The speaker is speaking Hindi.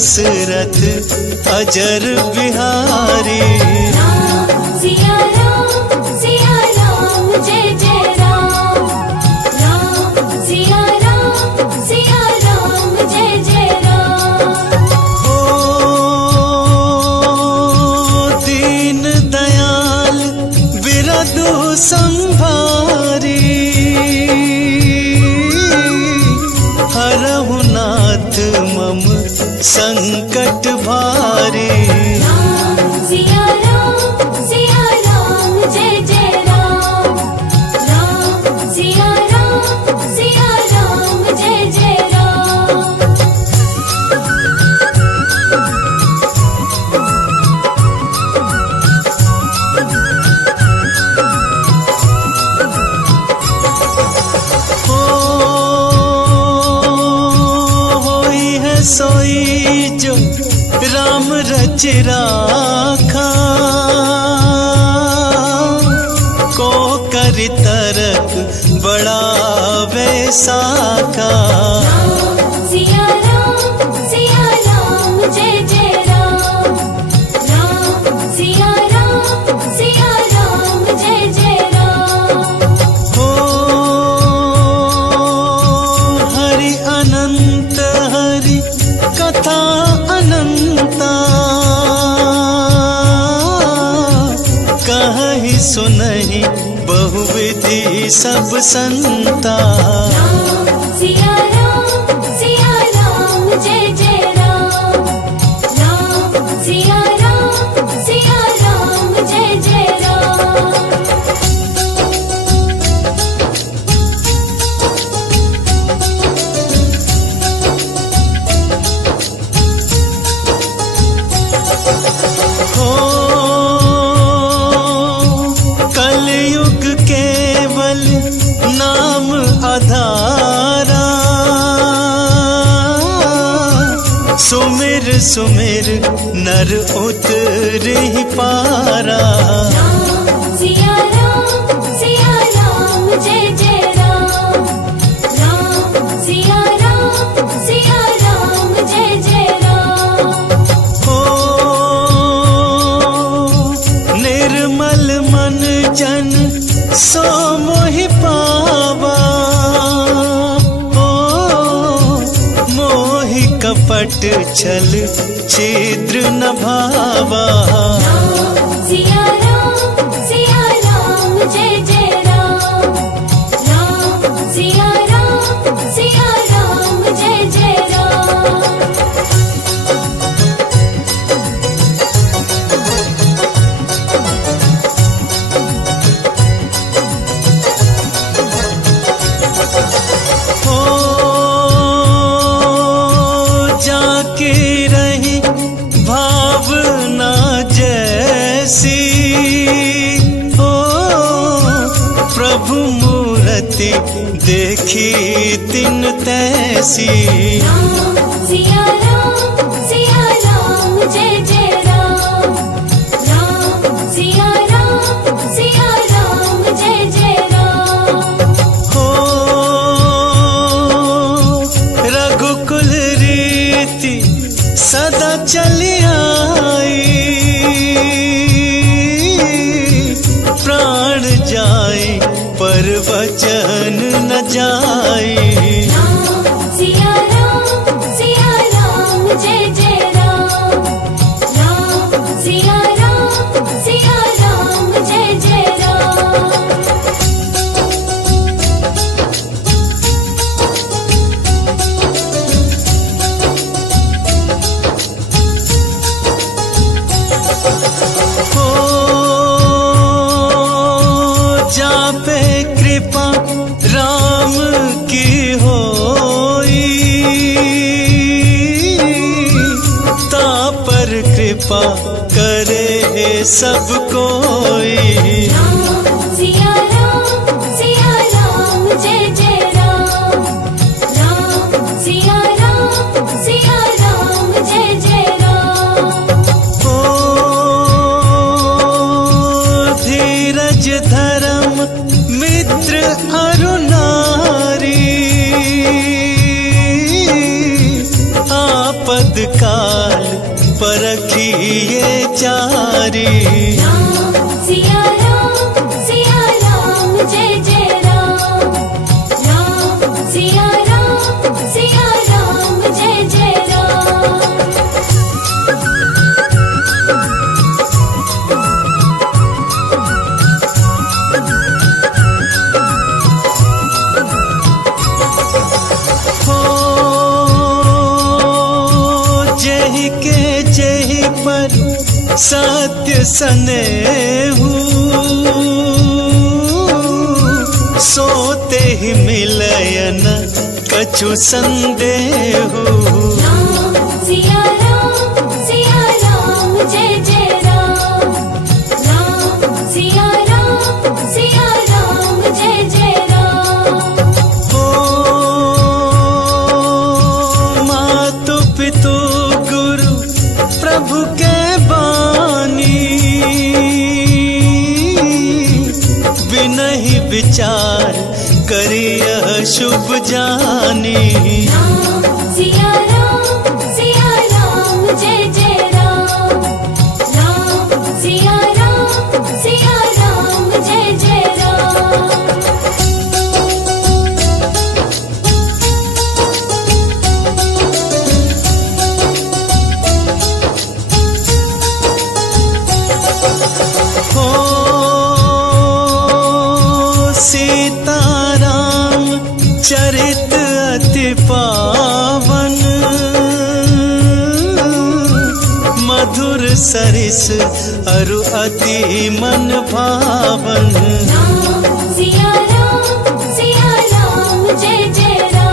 दशरथ अजर बिहारी। राम सिया राम जय जय राम। राम सिया राम जय जय राम। ओ दीन दयाल बिरदु संभारी, हरहु नाथ मम संकट भारी। राम सिया राम जय जय राम। राम सिया राम जय जय राम। होई है सोई जो राम रच राखा, को कर तरक बड़ा वैसाखा। राम सिया राम जय जय राम। राम सिया राम जय जय राम। हो हरि अनंत हरि कथा अनंता, कहि सुनहि बहुविधि सब संता। राम सिया राम जय जय राम। राम सिया राम जय जय राम। हो कलयुग केवल नाम आधारा, सुमिर सुमिर नर उतरि पारा। राम सिया राम जय जय राम। राम सिया राम जय जय राम। हो निर्मल मन जन सो मोहि पावा, हो मोहि कपट छल छिद्र न भावा। राम सिया राम जय जय राम। राम सिया राम जय जय राम। हो जाके रही भावना जैसी, हो प्रभु मूर्ति देखी तिन तैसी। राम सिया राम जय जय राम। राम सिया राम जय जय राम। हो रघुकुल रीति सदा चली आई, प्राण जाए पर वचन न जाए। राम सिया राम जय जय राम। राम सिया राम जय जय राम। हो जा पे कृपा राम की होई, ता पर कृपा करे सब कोई। राम सिया राम जय जय राम। राम सिया राम जय जय राम। हो धीरज धर्म मित्र अरु नारी, आपद का रखिए चारी। राम सिया राम जय जय राम। राम सिया राम जय जय राम। जय के जय पर सत्य स्नेहु, सोते ही मिलयन कछु संदेहु। राम सिया राम जय जय राम। राम सिया राम जय जय राम। मातु पितु गुरु प्रभु के बानी, बिनहि विचार करिय शुभ जानी। राम सिया राम जय जय राम। राम सिया राम जय जय राम। सीताराम चरित अति पावन, मधुर सरिस अरु अति मन भावन।